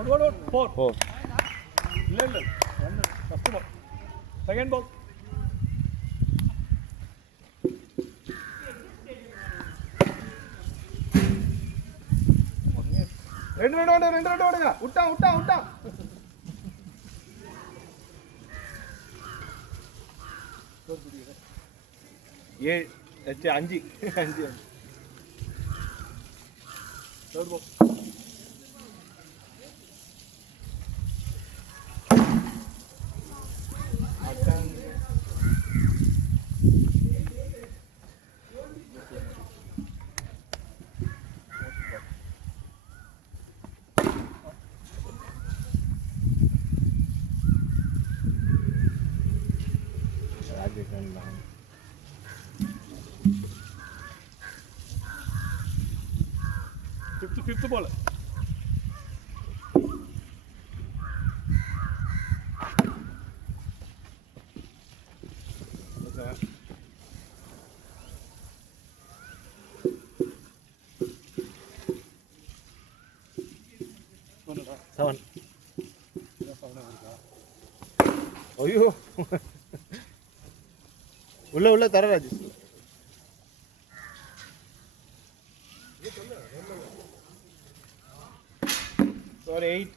4. இல்லை ஃபஸ்ட்டு பால் second ball ரெண்டு ஓடுங்க விட்டா ஏழு 5 third ball fifth ball seven. ஐயோ உள்ள தர ராஜேஷ். சாரி 8.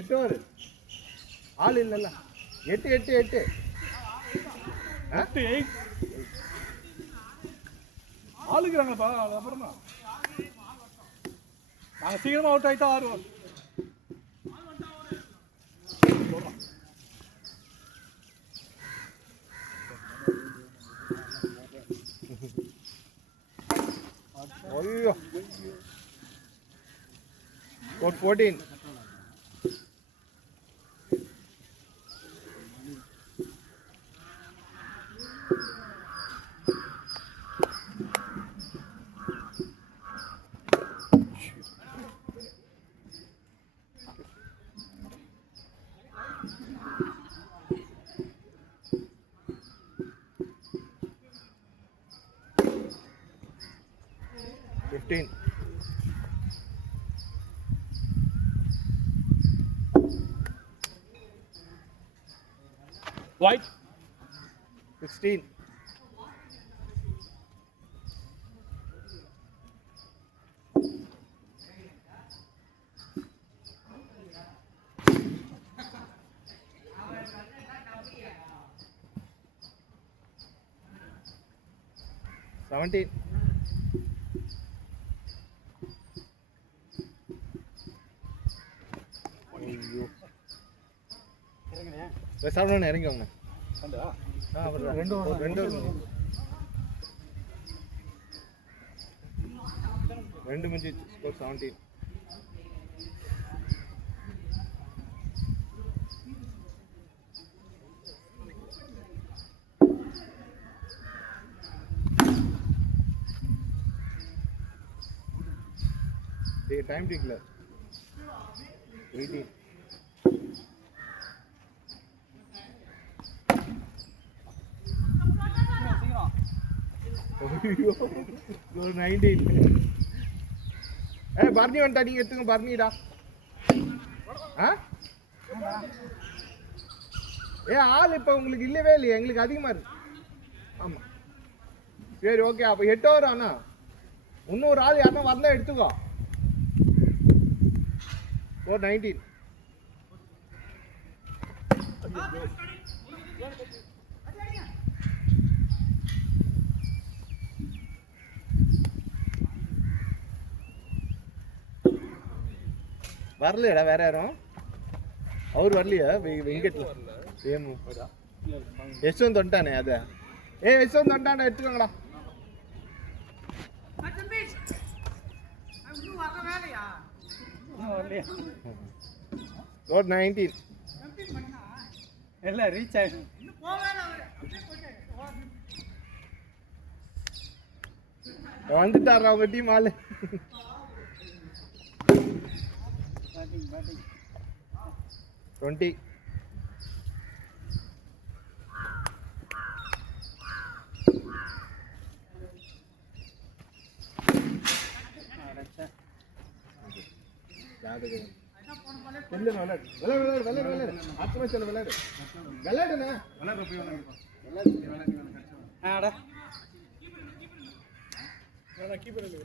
8 வரு ஆள் இல்லைல்ல. 8 ஆளுக்குறாங்கப்பா. அப்புறமா நாங்கள் சீக்கிரமாக அவுட் ஆகிட்டா 6 ஓவர். ஐயோ 14. White 16. Seventeen. சாப்பிடணும் இறங்கிவாங்க. ரெண்டு முடிஞ்சு ஸ்கோர் 17. டைம் டிக்ல 18. ஒரு 19. பர்னி வந்துட்டா, நீங்க எடுத்துங்க பர்னிடா. ஆள் இப்ப உங்களுக்கு இல்லவே இல்லையா? எங்களுக்கு அதிகமா இருக்கு. ஆமா சரி ஓகே. அப்ப 8 ஓவர். ஆனா இன்னொரு ஆள் யாருன்னா வந்தா எடுத்துக்கோ. 19. வரலையடா வேற யாரும்? அவர் வரலையா? வெங்கட்ல ஏமு யஷ்வந்த் வந்துட்டானே. அத யஷ்வந்த் வந்துட்டானே, எடுத்துக்கோங்கடா. ஸ்கோர் 19. எல்லாம் ரீச் ஆயிடும். வந்துட்டாரா உங்க டீம் ஆளு? 20. அதுக்கு இல்ல விளையாடு விளையாடு விளையாடு விளையாடு அடுத்த மேட்ச்ல விளையாடு விளையாடுண்ணே ஆடா நான் கீப்பர் இல்ல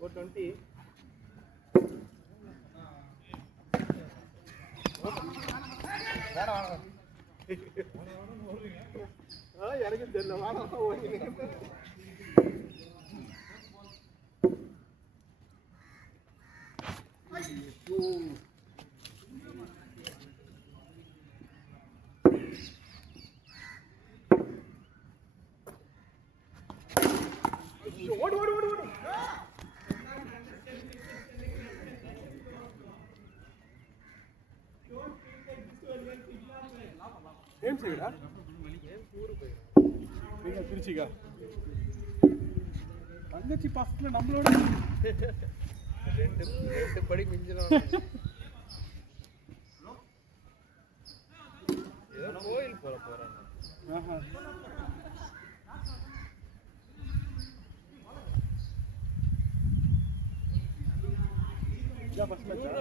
420 எனக்கு தெரியல வேணாம் ஓடு ஓடு ஓடு ஓடு ஏன் செய்யடா நீங்க திருச்சிக்கா தங்கச்சி பாசத்துல நம்மளோட ரெண்டு படி மிஞ்சலாம் ஏதோ கோயில் போற போறாங்க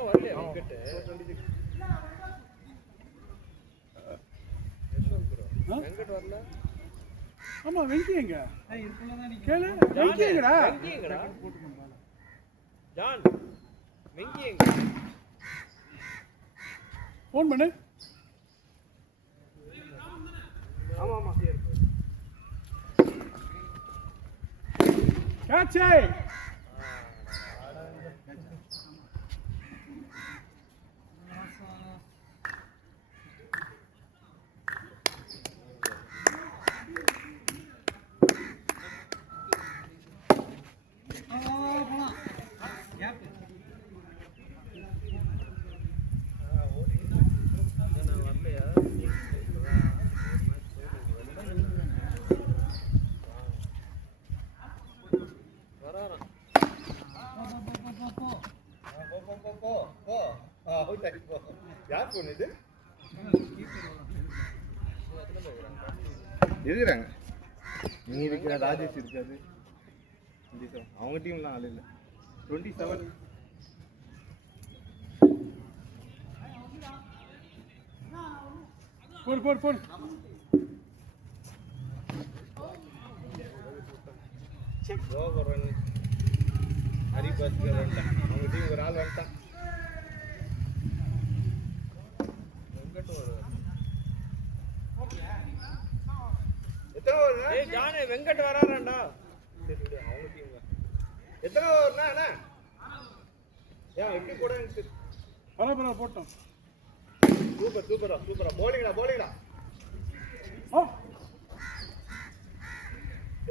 வரலையா விக்கெட் வெங்கட் வரல ஆமா வெங்கி எங்க கேளு வெங்கி எங்கடா ஜான் வெங்கி எங்க ஃபோன் பண்ணு ஆமா ஆமா கேட்ச் யார் போன் இது இருக்கிறாங்க நீ இருக்கிற ராஜேஷ் இருக்காது அவங்க டீம்லாம் ஆள் இல்லை 27 போடு போடு போடு ஓவர் ரன் ஹரிபாஸ்கர் வந்துட்டான் அவங்க டீம் ஒரு ஆள் வந்துட்டான் எத்தனை ஓவர் ஜானே வெங்கட் வராறான்டா அவங்க டீம் எத்தனை ஓவர்னா அண்ணா ஏன் எப்படி கூட பரவாயில்ல போட்டோம் சூப்பர் சூப்பரா சூப்பரா போலிங்கடா போலிங்கடா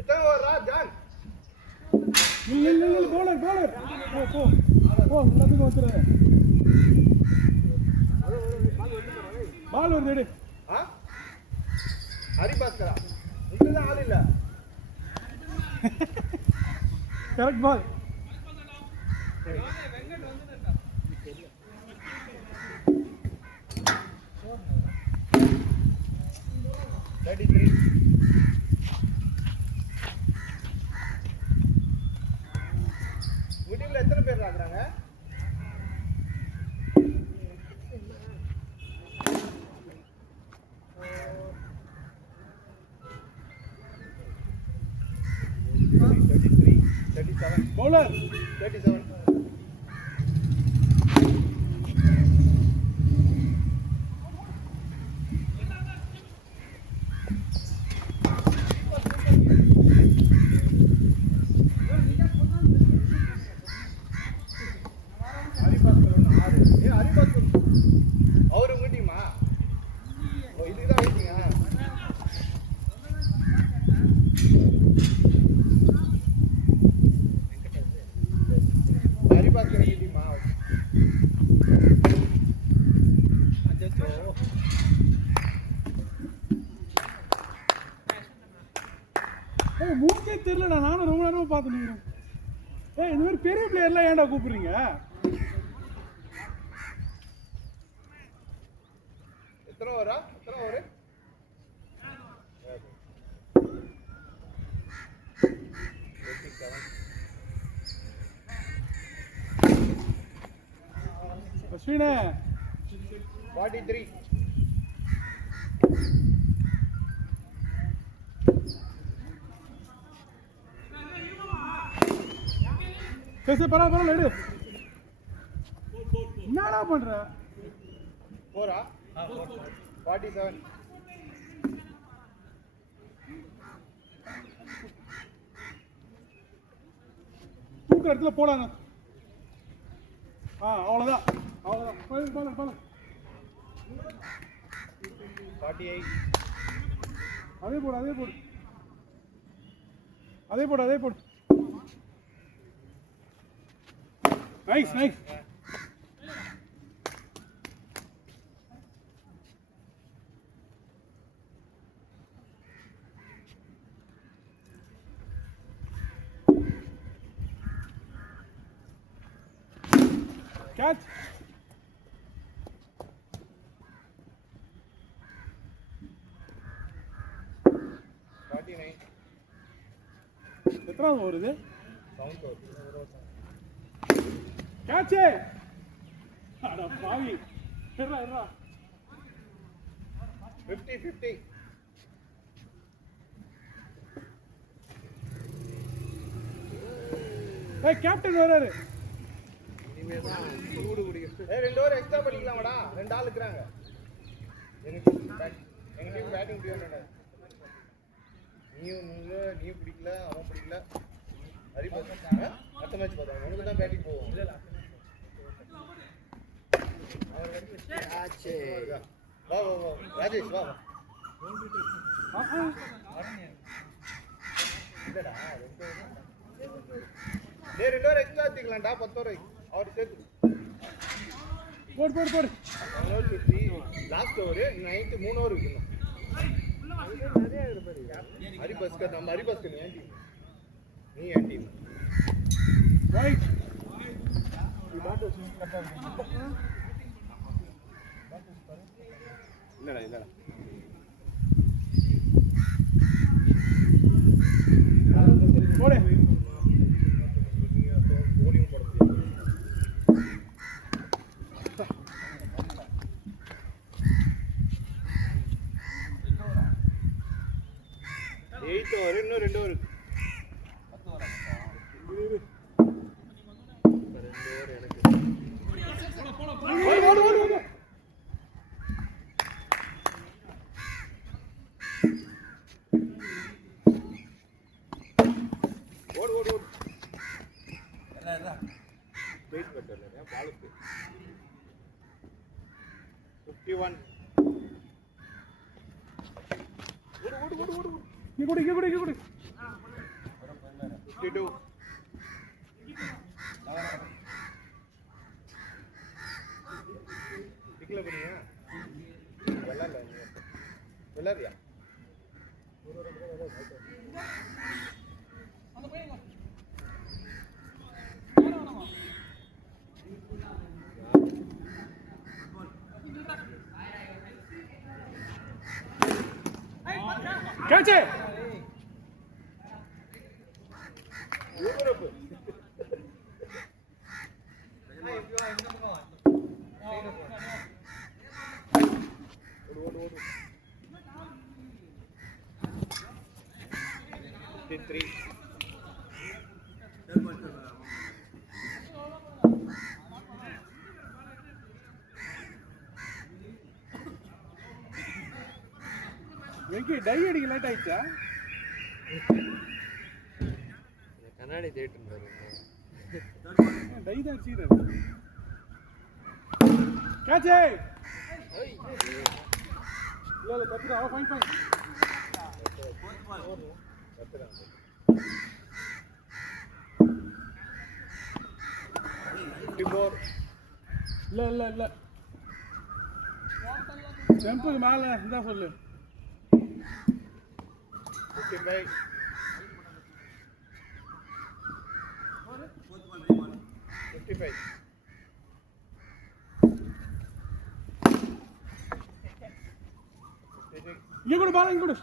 எத்தனை ஓவரா ஜான் இல்ல இல்ல இல்ல போலர் போலர் போ போ போ எல்லாத்துக்கும் வந்துரு பால் வருது எடு ஹரிபாஸ்கரா உங்களுக்கு ஆள் இல்ல கரெக்ட் பால் வீட்டுல எத்தனை பேர் ஆகுறாங்க bowler 37 அவரு மீட்டிங்கம்மா இதுக்கு தான் வெயிட்டிங்க ஹரிபாஸ்கர் மீட்டிங்கம்மா மூக்கே தெரியலடா நானும் ரொம்ப நேரமா பார்த்துட்டு இருக்கிறேன் இந்த மாதிரி பெரிய பிளேயர்லாம் ஏன்டா கூப்பிடுறீங்க எத்தனை ஓவரா எத்தனை ஓவரு ஸ்ரீனே 43. சரி பரவாயில்ல எடு. என்னடா பண்ற? 4 47. தூக்குற இடத்துல போடாங்க. அவ்வளோதான் பாலு 48. அதே போடு நைஸ் கேட்ச். எத்தனாவது வருது? கேட்சு. அட பாவி. இருடா 50. கேப்டன் வராரு. சூடு குடிக்க 2 ஓவர் எக்ஸ்ட்ரா பண்ணிக்கலாமாடா? 2 ஆள் இருக்கிறாங்க. எனக்கு டீம் பேட்டிங் பிடிக்கல. நீ பிடிக்கல, அவன் பிடிக்கல. ஹரி அடுத்த மேட்ச் பார்த்தா உனக்கு தான் பேட்டிங் போவோம். வா ராஜேஷ் வா. இல்லடா 2 ஓவர் எக்ஸ்ட்ரா எடுத்துக்கலாம்டா. 10 ஓவர் அவர் சேர்த்து போடு. லாஸ்ட் ஓவர் 9 3 ஓவர் இருக்கணும். ஹரிபஸ்கர் நம்ம ஹரிபஸ்கர் நீ ஏன் டீம் ரைட். இல்லடா போடு. போலிங் போட முடியாது. 8 ஓவர் இன்னும் 2 ஓவர் இருக்கு. 2 ஓவர் எனக்கு. ஓடு வெயிட் பண்ணல பாலுக்கு 51. ஓடு இங்க கொடு 52. டிக்ல பண்ணியா வெள்ளரியா கேட்ச். யூரோப் ஓடு 53. எங்க டை அடிக்க லேட் ஆயிடுச்சா? கண்ணாடி தேட்டர் டை தான் சீரர். கேட்ச். இல்ல கத்துறா. ஃபைன் 54. இல்ல டெம்பிள் மேல இருந்தா சொல்லு. 55. 55. இங்க கூட பாருங்க கூட.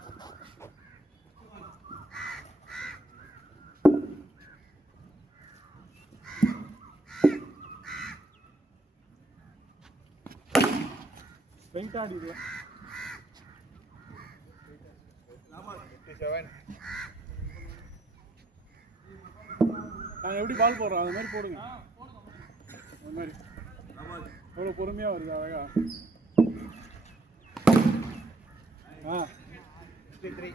ஸ்ட்ரெயிட் ஆடிடுவேன். 57. நான் எப்படி பால் போடுறோம் அது மாதிரி போடுங்க. அது மாதிரி எவ்வளோ பொறுமையாக வருது அழகா. ஆ 53.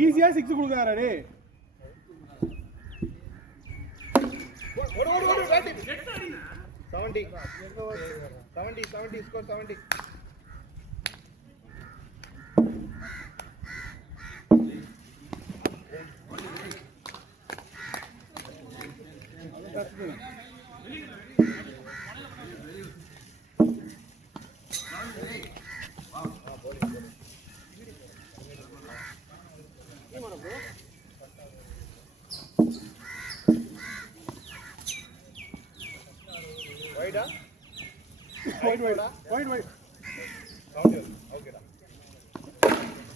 ஈஸியாக 6 கொடுக்குறாரா டே. ஓடு 70. 70 ஸ்கோர் 70. Wide. Okay.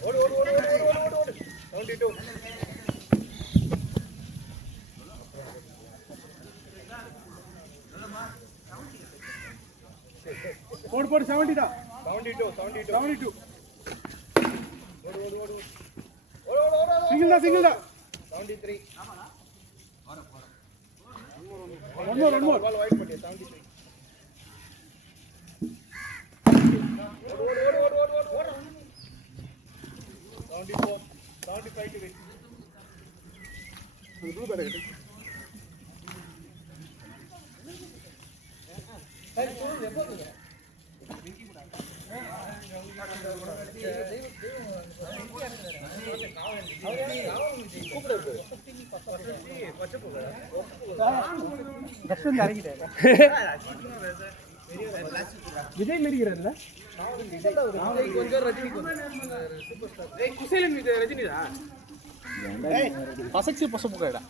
ஓடு 72. போடு 70 தான். 72. ஓடு. சிங்கிள் தான். 73. One more. Ball wide பண்ணியா 73. ஓடு. 74. 75 to win. அது ப்ளூ பேட் எடுத்து. விஜய் மெரிக்கிறார்ல பசக்சி பசப்பு கேடா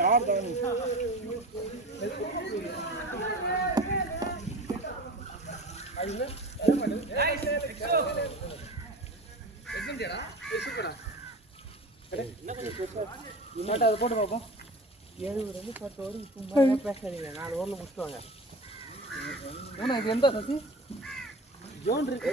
யார் தான் அதை போட்டு பார்ப்போம். 7-10 ஓவர் சும்மா பேசாதீங்க. 4 ஓவரில் முடிச்சுவாங்க. ஏன்னா இது எந்த சசி ஜோன் இருக்கு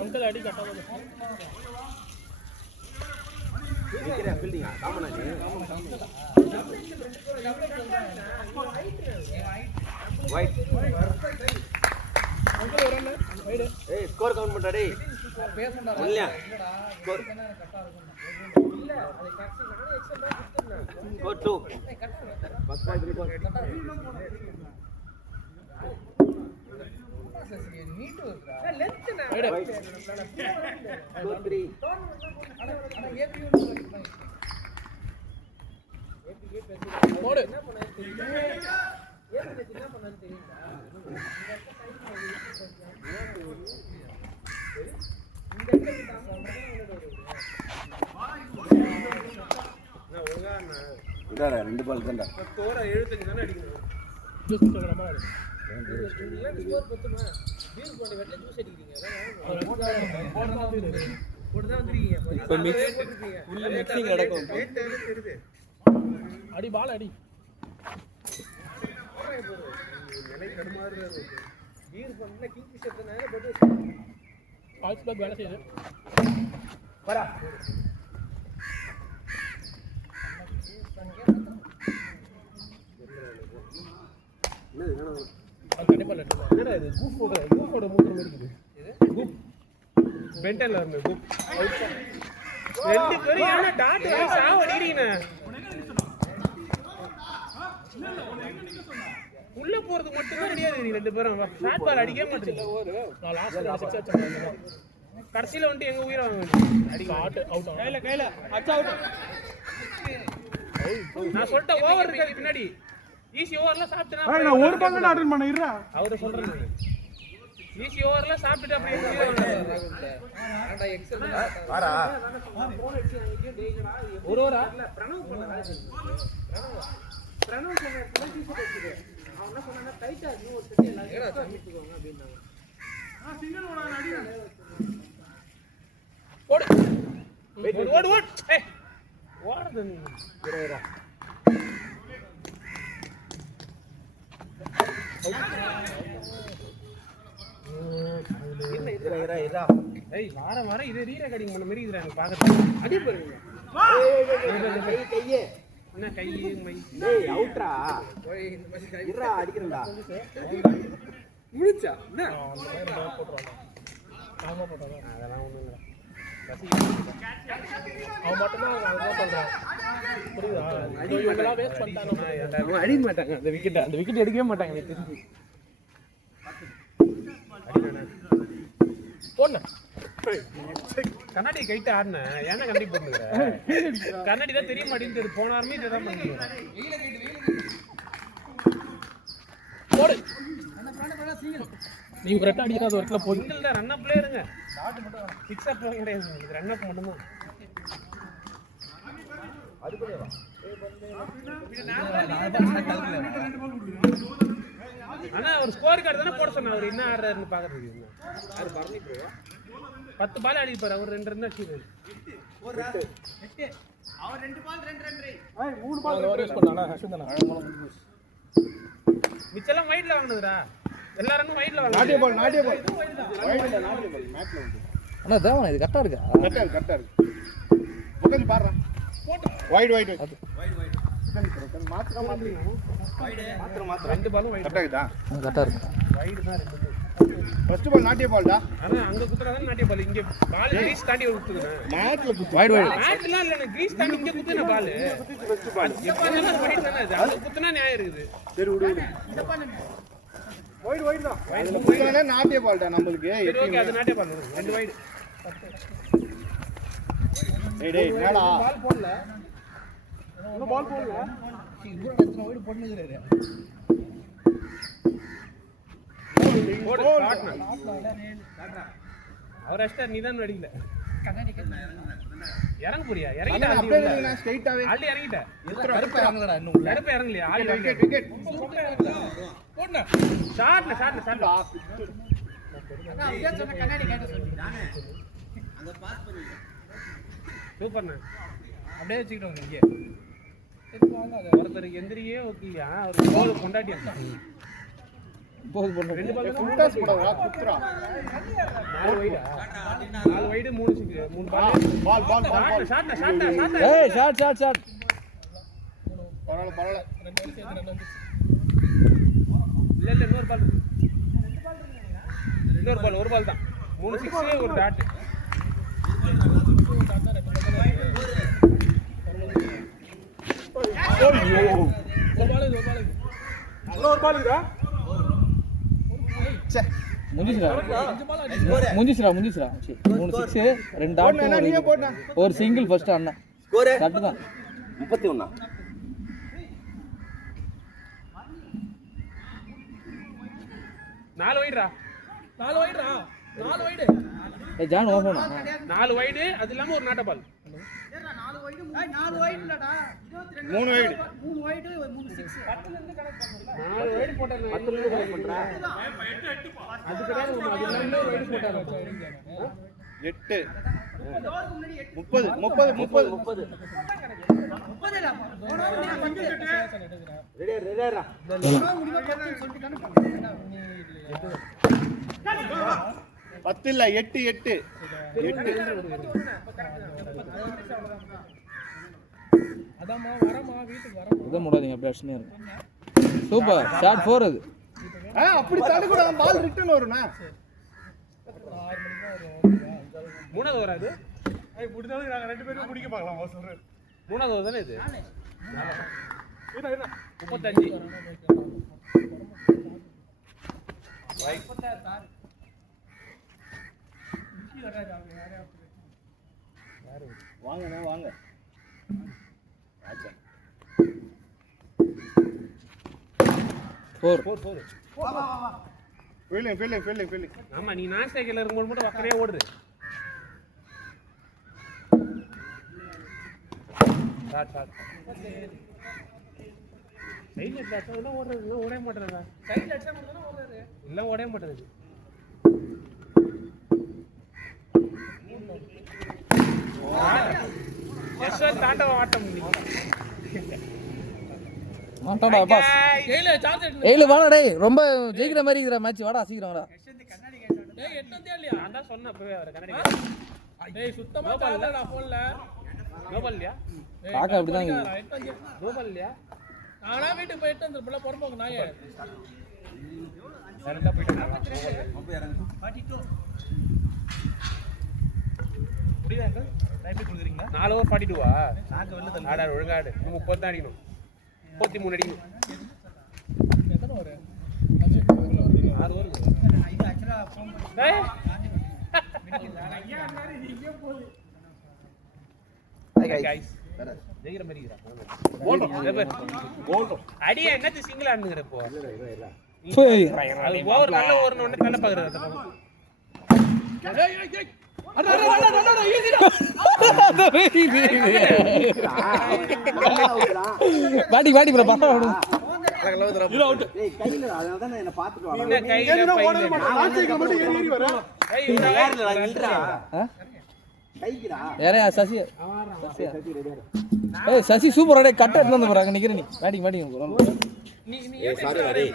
அங்கிள் அடி கட்டாத ஃபீல்டிங்கா காமனாஜி வைட் அங்கிள் வரல வைட் ஏய் ஸ்கோர் கவுண்ட் பண்றா டேய் பேசண்டா இல்ல ஸ்கோர் இல்ல அது கட் பண்ணா எக்ஸ்ட்ரா கொடுத்துறேன் score 2 first point report need வருதா லென்த் நான் ஸ்கோர் 3 அட ஏபி போடு என்ன பண்ணாரு தெரியுமா ஏபி என்ன பண்ணாரு தெரியுமா இந்த இடத்துல நான் ஒழுங்கா இதாடா 2 பால் தான்டா தோர 75 தான அடிக்கணும் ஜூஸ் குடிக்கிற மாதிரி ஏன் ஸ்கோர் பத்துமா பீர் போட்டு வெட்ல ஜூஸ் அடிக்கிறீங்க போட்டு தான் வந்திருக்கீங்க இப்போ மிக்ஸ் உள்ள மிக்சிங் நடக்கும் தெரியுது அடி பால் அடி நிலை தடுமாறு பீர் பண்ண கிங் ஃபிஷர் தானே போட்டு பால்ஸ் பேக் வேலை செய்யுது வரா என்னடா இது கூஃபோட மூட்டர் இருக்குது கூப் பென்டல்ல இருந்து கூப் ரெண்டு பேரும் ஏன்னா டாட் சாவ அடிக்கிறீங்க உள்ள போறது மட்டும் தான் ரெடியா இருக்கீங்க ரெண்டு பேரும் ஷாட் பால் அடிக்கவே மாட்டீங்க நான் லாஸ்ட் 6 அடிச்சேன் கடைசில வந்து எங்க உயிரை வாங்குங்க அடி ஷாட் அவுட் கையில அச்சா அவுட் நான் சொல்லிட்ட ஓவர் இருக்கு பின்னாடி ஈஸி ஓவர்ல சாப்பிட்டா ஏய் நான் ஒரு பால் தான் அட்டெண்ட் பண்ண இருடா. அவரு சொல்றாரு ஈஸி ஓவர்ல சாப்பிட்டுட்டு அப்படியே வாடா ஒரு ஓவரா பிரணவ் பண்ணடா பிரணவ் சொன்ன அவன் என்ன சொன்னானா டைட்டா இன்னும் ஒரு செட் எல்லாரும் சமைச்சுக்கோங்க அப்படினாங்க. சிங்கிள் ஓட அடிடா. ஓடு ஓடு ஓடு ஏய் ஓடுது நீ இரா ஏய் வார இதே ரீ ரெக்கார்டிங் பண்ண மாதிரி இதுல எனக்கு பாக்குறது அடி பாருங்க கையே என்ன கை மை டேய் அவுட்ரா ஓய் இந்த மாதிரி கை இருடா அடிக்கிறேன்டா முடிச்சா என்ன போடுறாங்க ஆமா போடுறாங்க அதெல்லாம் ஒண்ணும் இல்ல அவன் மட்டும் தான் அதான் சொல்றான் புரியுதா இவங்கலாம் வேஸ்ட் பண்ணிட்டாங்க அவன் அடிக்க மாட்டாங்க அந்த விக்கெட் எடுக்கவே மாட்டாங்க எனக்கு தெரிஞ்சு போண்ண கண்ணாடி கைட்டு ஆடுனேன் ஏன்னா கண்ணாடி போட்டுக்கிற கண்ணாடி தான் தெரிய மாட்டேங்குது போன வாரமே இதான் பண்ணிக்கிறேன் போடு நீங்க கரெக்டா அடிக்காத ஒரு இடத்துல போடுங்க இல்ல ரன் அப்ல இருங்க சிக்ஸ் அப் கிடையாது ரன் அப் மட்டும் தான் அது பண்ணவா ஆனா ஒரு ஸ்கோர் கார்டு தானே போட சொன்னா அவர் என்ன ஆடுறாருன்னு பாக்குறதுக்கு யாரு பரணி ப்ரோவா 10 பால் அடிப்பாரு அவர் 2 ரன் அடிச்சாரு ஒரு 8 அவர் 2 பால் 2 ரன் ஏய் 3 பால் வேஸ்ட் பண்ணானா ஹர்ஷந்தனா மிச்சலாம் வைட்ல வாங்குனதுடா எல்லாரும் வைட்ல வாங்குனாங்க நாட்டிய பால் வைட்ல நாட்டிய பால் மேட்ச்ல வந்து அண்ணா தேவனா இது கரெக்டா இருக்கா கரெக்டா இருக்கு உட்கார்ந்து பாறா வைட் மாத்திரம் ரெண்டு பாலும் வைட் கரெக்டா இருக்குதா கரெக்டா இருக்கு வைட் தான் ரெண்டு ஃபர்ஸ்ட் பால் நாட்டிய பால்டா ஆனா அங்க குத்துறதா நாட்டிய பால் இங்க பால் கிரீஸ் தாண்டி குத்துறேன் மேட்ச்ல குத்து வைட் மேட்ச்ல இல்ல கிரீஸ் தாண்டி இங்க குத்துன பால் ஃபர்ஸ்ட் பால் எப்ப என்ன பண்ணிட்டு தானே அது அங்க குத்துனா நியாயம் இருக்குது சரி விடு இந்த பால் வைட் தான் அதுல குத்துறானே நாட்டிய பால்டா நமக்கு சரி ஓகே அது நாட்டிய பால் ரெண்டு வைட் டேய் என்னடா பால் போடல இன்னும் பால் போடல. போடு காட்னா அவர் அஷ்டர் நீதான் அடிக்கல இறங்க போறியா இறங்கிட்ட அப்படியே இல்ல ஸ்ட்ரைட்டாவே ஆல்ரெடி இறங்கிட்ட கருப்பு இறங்குடா இன்னும் கருப்பு இறங்கலையா ஆல்ரெடி விக்கெட் போடுனா ஷாட்ல சூப்பர்ண்ணா அப்படியே வச்சுக்கிட்டோம் இங்கே ஒருத்தருக்கு எந்திரியே ஓகேயா ஒரு கோல் கொண்டாட்டியா ரெண்டு பால் ஃபுல் டாஸ் போடுறா குத்துறா 4 வைடா 4 வைடு 3 6 3 பால் பால் ஷாட் ஏய் ஷாட் பரவாயில்ல இல்ல இன்னொரு பால் ஒரு பால் தான் 3 6 ஒரு டாட் ஒரு பால் இருக்கா? முடிஞ்சிச்சுடா சரி 3 6 2 டாட் நீயே போடுடா ஒரு சிங்கிள் ஃபர்ஸ்ட் அண்ணா ஸ்கோர் கரெக்ட் தான் 31 4 வைடுடா 4 வைடு ஏய் ஜான் ஓபன் 4 வைடு அது இல்லாம ஒரு நாட்ட பால் 3 வைடு 4 வைடு போட்டேன் 10 ல இருந்து கனெக்ட் பண்றா அது கிடையாது அது இல்லாம வைடு போட்டாங்க 8 30 ரெடியா பத்து இல்ல 8 இத மூடாதீங்க அப்படியே அடிச்சுனே இருக்கு சூப்பர் ஷாட் 4 அது அப்படி தடுக்கூடாது பால் ரிட்டர்ன் வரும்னா மூணாவது வராது ஏய் புடிச்சாலும் நாங்க ரெண்டு பேரும் பிடிக்க பார்க்கலாம் பாஸ் சொல்றேன். மூணாவது தானே இது என்ன 35 வாங்க 4. ஃபீல்டிங் ஆமா நீ நான் ஸ்ட்ரைக்கர்ல இருக்கும்போது மட்டும் வக்கனையே ஓடுது ஷாட் சைடுல அடிச்சா ஓடுறது இல்ல ஓடவே மாட்டேறதா சைடுல அடிச்சா மட்டும் தான் ஓடுறாரு இல்ல ஓடவே மாட்டேறது எஸ்வர் தாண்டவ ஆட்டம் மாட்டாடா பாஸ். ஏய் வாடா டேய், ரொம்ப ஜெயிக்கிற மாதிரி இருக்குற மேட்ச், வாடா சீக்கிரம் வாடா. டேய் எட்டந்தே இல்லையா நான் தான் சொன்னேன் அப்பவே அவர கண்ணாடி டேய் சுத்தமா தாளடா போன்ல குளோபல் இல்லையா பாக்க அப்படிதான் இருக்கு. குளோபல் இல்லையா நானா வீட்டுக்கு போயிட்டு அந்த புள்ள பொறம்போங்க நாயே கரெக்ட்டா போயிட்டு 42 புரியுதாங்க டைம் கொடுக்குறீங்களா 4 ஓவர் 42 நாக்க வெல்ல தள்ளு ஆடா ஒழுங்கா ஆடு 30 தான் அடிக்கணும் 33 அடிக்கணும் எத்தனை ஓவர் 6 ஓவர் இது ஆக்சுவலா டேய் ஐயா மாதிரி நீங்க போடு गाइस ஜெயிக்கிற மாதிரி இருக்கா போல்டோ அடி என்னது சிங்கிள் ஆடுங்கற இப்போ போய் அது ஓவர் நல்ல ஓவர்ன உடனே தள்ள பாக்குறது ஏய் ஏய் ஏய் அட ஈஸிடா வாடி ப்ரோ பாப்பா இது அவுட் ஏய் கையில அதனால தான் என்ன பாத்துட்டு வா என்ன கையில ஓட மாட்டேன் லாஸ்ட் சைக்கிள் மட்டும் ஏறி வர ஏய் இவரா யாருல நில்றா கைக்குடா யாரே சசி ஏய் சசி சூப்பரா டேய் கட்ட எடுத்து வந்து போறாங்க நிக்கிற நீ வாடி நீ ஏய் சாரி டேய்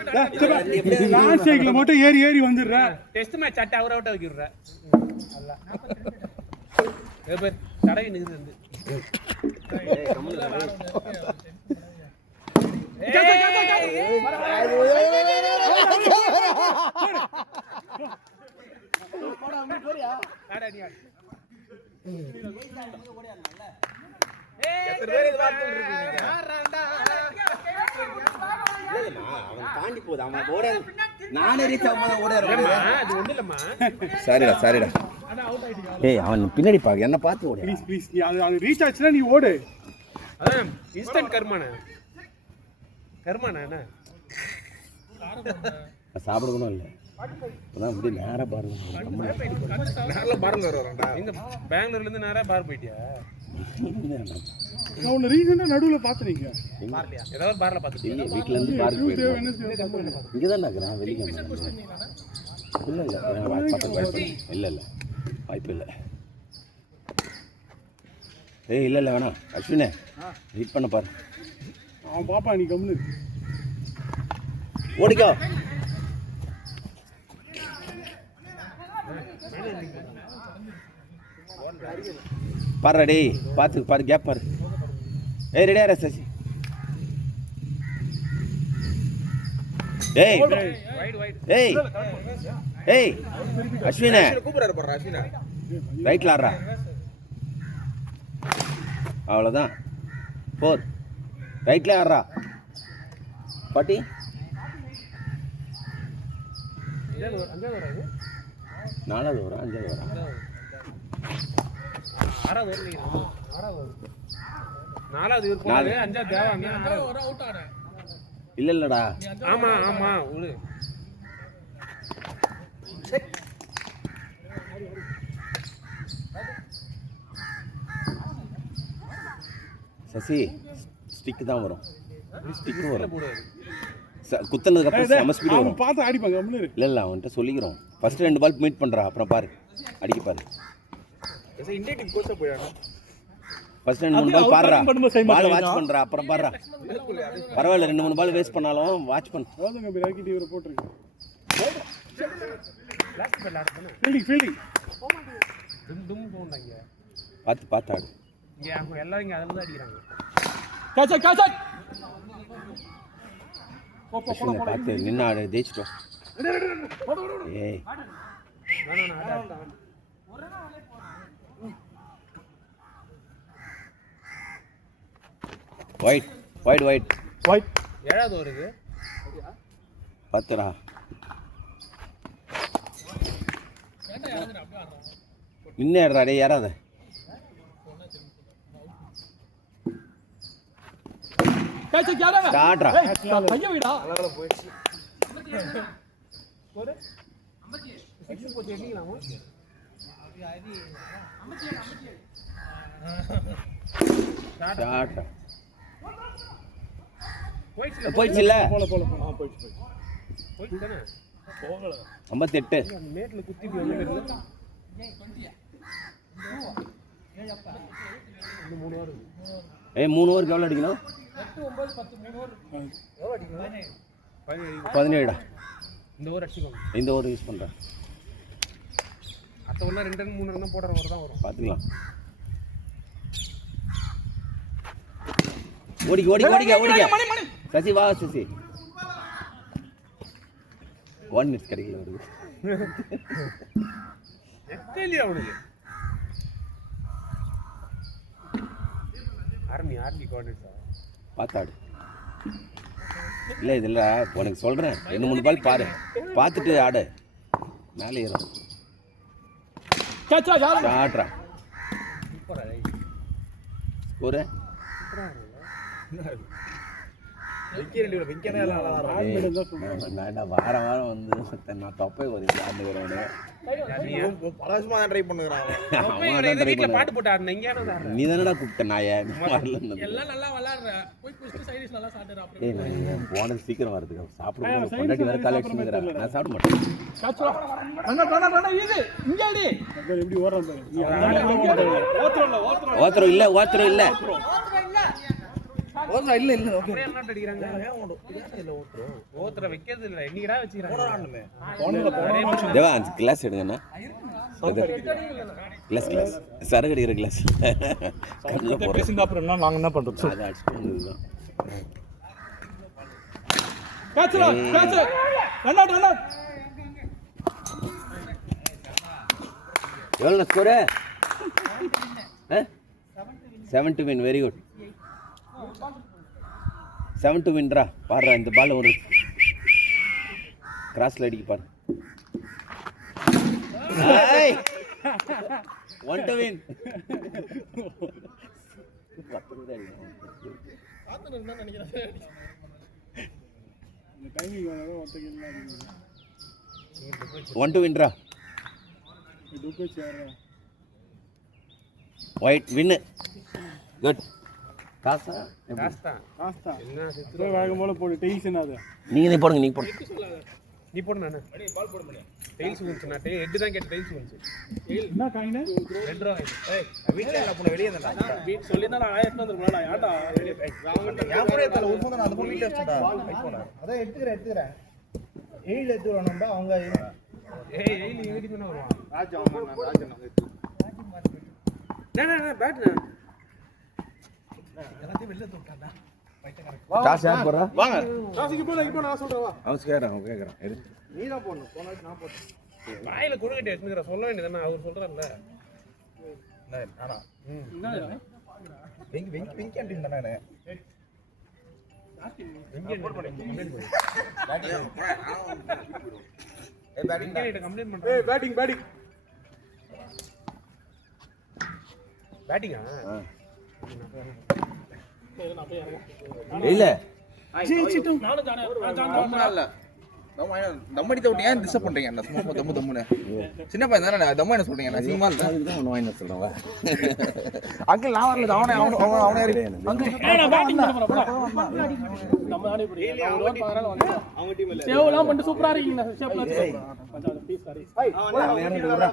லாஸ்ட் சைக்கிள் மட்டும் ஏறி வந்துடுற டெஸ்ட் மேட்ச் அட்ட அவர் அவுட் ஆக்கிடுற அல்ல ஏபே தடை நிக்குது வந்து ஏய் கம்முல போடா நீ போறியா ஆடா நீ ஆடு எத்தனை பேர் இது பார்த்து இருக்கீங்க இல்லம்மா அவன் தாண்டி போகுது அவன் ஓட நானே ரீச் ஆகும்போது ஓடுறேன் அது ஒண்ணு இல்லம்மா சாரிடா ஏய் அவன் பின்னாடி பாக்க என்ன பார்த்து ஓடு ப்ளீஸ் நீ அது ரீச் ஆச்சுனா நீ ஓடு அதான் இன்ஸ்டன்ட் கர்மானா என்ன சாப்பிடணும் இல்லை அதான் இப்படி நேராக பாருங்க நேரா பார்ல வரறடா எங்க பெங்களூர்ல இருந்து நேரா பார் போயிட்டியா நான் உன்னை ரீசெண்டா நடுவுல பாத்துறீங்க பார்லையா ஏதாவது பார்ல பாத்துட்டீங்க இல்லை வீட்டில் இருந்து பார்க்க போயிருக்கேன் இங்கே தான் இருக்கிறேன் வெளியே இல்லை பக்கத்து இல்லை வாய்ப்பு இல்லை ஏய் இல்லை வேணாம் அஸ்வினே ஹிட் பண்ண பாரு அவன் பாப்பா நீ கம்னு ஓடிக்கோ பாரு டேய் பாரு கேப் பாரு ஏய் ரெடியா ரே சசி ஏய் ஏய் ஏய் அஸ்வினே கூப்பிடுறாரு போறா அஸ்வினா ரைட்ல ஆடுறா அவ்வளோதான் 4 ரைட்ல ஆடுறா பாட்டி நாலாவது வரும் அஞ்சாவது வரும் நாலாவது இவர் போறாரு அஞ்சாவது தேவா அங்க ஒரு அவுட் ஆட இல்லடா ஆமா உடு சசி ஸ்டிக் தான் வரும் ஸ்டிக் வரும் குத்துனதுக்கு அப்புறம் செம ஸ்பீடு வரும் அவன் பார்த்து அடிப்பாங்க கம்னு இல்லை அவன்கிட்ட சொல்லிக்கிறோம் ஃபர்ஸ்ட் 2 பால் மீட் பண்றா அப்புறம் பாரு அடிக்க பாரு இண்டிகேட்டிவ் கோர்ஸ் போய்டானா ஃபர்ஸ்ட் 2-3 பால் பாடுறா பால் வாட்ச் பண்றா அப்புறம் பாடுறா பரவாயில்ல 2-3 பால் வேஸ்ட் பண்ணாலும் வாட்ச் பண்ணு ரோதங்க பிராக்கி டிவில போட்டுருக்கு லாஸ்ட் பால் ஆட் பண்ணு ஃபீல்டிங் டும் போறாங்க பார்த்து ஆடு இங்க அவங்க எல்லாரும் இங்க அதல தான் அடிக்குறாங்க காச்சா அஸ்வினை பார்த்து நின்று ஆடு ஜெயிச்சிட்டோம் ஏய் ஒயிட் ஏழாவது வருது பார்த்துடா நின்று ஆடுறா டே யாராவது ஸ்டார்ட்ரா பையன் வீடா ஒரு 6 போச்சு எண்ணிக்கலாமா ஷாட் போயிடுச்சு போயிடுச்சுல்ல போல போயிடுச்சு போயிடுச்சு தானே 58 மேட்ல குத்தி போய் வந்து இன்னும் 3 ஓவர் ஏய் 3 ஓவருக்கு எவ்வளோ அடிக்கணும் 8 9 10 3 ஓவர் எவ்வளோ அடிக்கணும் 17டா இந்த ஓவர் அடிச்சுக்கோங்க இந்த ஓவர் யூஸ் பண்ணுறேன் அடுத்த ஓவரில் 2 ரன் 3 ரன் தான் போடுற ஓவர் தான் வரும் பார்த்துக்கலாம் ஓடிக்க சசி வா சசி 1 மினிட்ஸ் கிடைக்கல வருது இல்லையா அவனுக்கு ஆர்மி கோஆர்டினேட்டர் பார்த்தாடு இல்லை இதில் உனக்கு சொல்கிறேன் 2-3 பால் பாரு பார்த்துட்டு ஆடு மேலே ஏறும் ஷாட்ரா ஸ்கோரு நான் வாரம் வாரம் வந்து நான் தொப்பை ஒரு ஆடுகிறவனே பாட்டு போட்டு ஆடுன இங்கே நீ தானடா கூப்பிட்ட நாயை எல்லாம் நல்லா விளையாடுற போய் குடிச்சிட்டு சைடிஸ் நல்லா சாப்பிடுற அப்புறம் ஏய் நான் போனது சீக்கிரம் வரதுக்கு சாப்பிட கொண்டாடி வர கலெக்ஷன் நான் சாப்பிட மாட்டேன் எப்படி ஓடுறான் ஓத்திரம் இல்லை இல்ல இல்ல ஓகே ஓத்துற வைக்கிறது இல்ல என்னைக்கடா வச்சிருக்காங்க தேவா கிளாஸ் எடுங்கண்ணா கிளாஸ் சரகு அடிக்கிற கிளாஸ் பேசுங்க அப்புறம் என்ன நாங்க என்ன பண்றது அதை அடிச்சுட்டு வந்ததுதான் எவ்வளோ score 7 to win very good 7 to win-ரா பாடுறா இந்த பால் ஒரு கிராஸ்ல அடிக்க பாரு 1 to win timing one to வின்ரா ஒயிட் வின்னு குட் காசா என்ன வேகம் போல போடு டென்ஷன் அது நீங்கள் போடுங்க நீங்கள் போடுங்க நீ போடு நானு பால் போடு பண்ணு டெயில்ஸ் வந்துச்சு நான் ஹெட் தான் கேட்ட டெயில்ஸ் வந்துச்சு என்ன காயினே 2 ரூபாய் ஏய் வீட்ல நான் போன வெளிய வந்தடா வீட் சொல்லி தான் நான் 1000 வந்துறேன் யாடா நான் கூட தல ஒரு போன் அந்த போன் வீட்ல வச்சடா ஐபோன் அத எடுத்துறேன் 7 எடுத்துறோம்டா அவங்க ஏய் நீ வீட்டுக்கு என்ன வருவான் ராஜா நான் பேட் எல்லாத்தையும் வெளில தூட்டாடா டாஸ் யார் போறா வாங்க டாஸ்க்கு போடா இப்போ நான் சொல்றேன் வா அவன் கேக்குறான் நீ தான் போடணும் போனது நான் போட்டேன் வாயில குடுங்கட்டி எடுத்துக்கற சொல்ல வேண்டியதானே அவர் சொல்றாருல நானா என்ன வெங்கி கேண்டின் தானே வெங்கி கம்ப்ளைன்ட் பண்றேன் ஏய் பேட்டிங் பேட்டிங்கா இல்ல நானும் ஜானே தம்மடி தவிட்டு ஏன் டிஸ்டர்ப் பண்றீங்க என்ன சும்மா தம்முன்னு சின்ன பையன் தானே தம்ம என்ன சொல்றீங்க நான் சினிமா ஒன்று சொல்றேன் அங்கிள் நான் வரல அவனே நான் பேட்டிங் பண்ண போறேன் நம்ம நானே இப்படி அவங்க டீம் இல்ல சேவ்லாம் பண்ணிட்டு சூப்பரா இருக்கீங்க ஷேப்ல கொஞ்சம் ப்ளீஸ் சாரி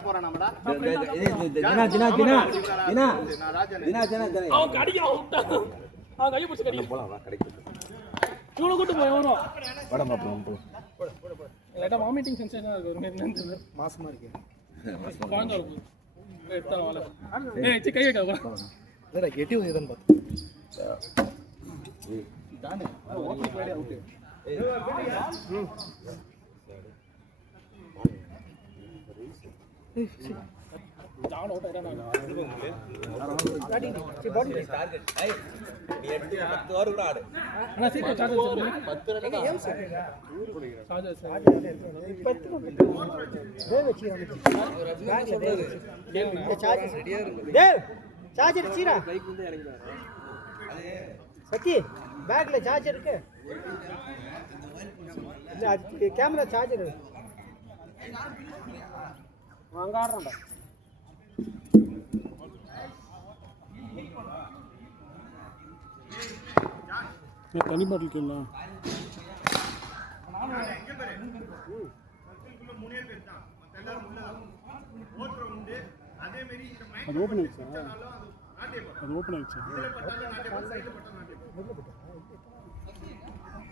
போறான் நம்மடா அவன் கடிக்கிறான் விட்டான் அவன் கையை பிடிச்சி கடிக்கிறான் போலாம் கிடைக்கும் இவனை கூட்டு போய் வரும் படம் பார்ப்போம் லைட்டா வாமிட்டிங் சென்சேஷனா இருக்கு ஒரு மாதிரி என்னது மாசமா இருக்கு குழந்தை இருக்கு எடுத்தா வால ஏய் சி கை வைக்காத இல்லடா கெட்டி வந்துதான் பாத்து தானே ஓபன் போய்டே அவுட் ஜான் அவுட் ஆயிட்டானா பாடி டார்கெட் ஐ நீ எடுத்து 10 ஓவர் கூட ஆடு انا சீக்கிர சார்ஜ் வச்சிருங்க 10 ரன் ஏன் சார் சார்ஜ் சார் 10 டே வெச்சிராங்க பேக் சொல்றது இந்த சார்ஜ் ரெடியா இருக்கு டேய் சார்ஜ் அடிச்சிரா பைக் வந்து இறங்கினாரு அது சத்தி பேக்ல சார்ஜர் இருக்கு இல்ல அது கேமரா சார்ஜர் வாங்க ஆடுறோம்டா தண்ணி பாட்டில் கேட்கலாம். அது ஓப்பன் ஆயிடுச்சா? அது ஓப்பன் ஆயிடுச்சா?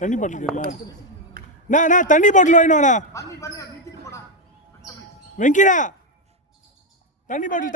தண்ணி பாட்டில் கேட்கலாம். நான் தண்ணி பாட்டில் வாங்கினோண்ணா வெங்கிடா. தண்ணி பாட்டில்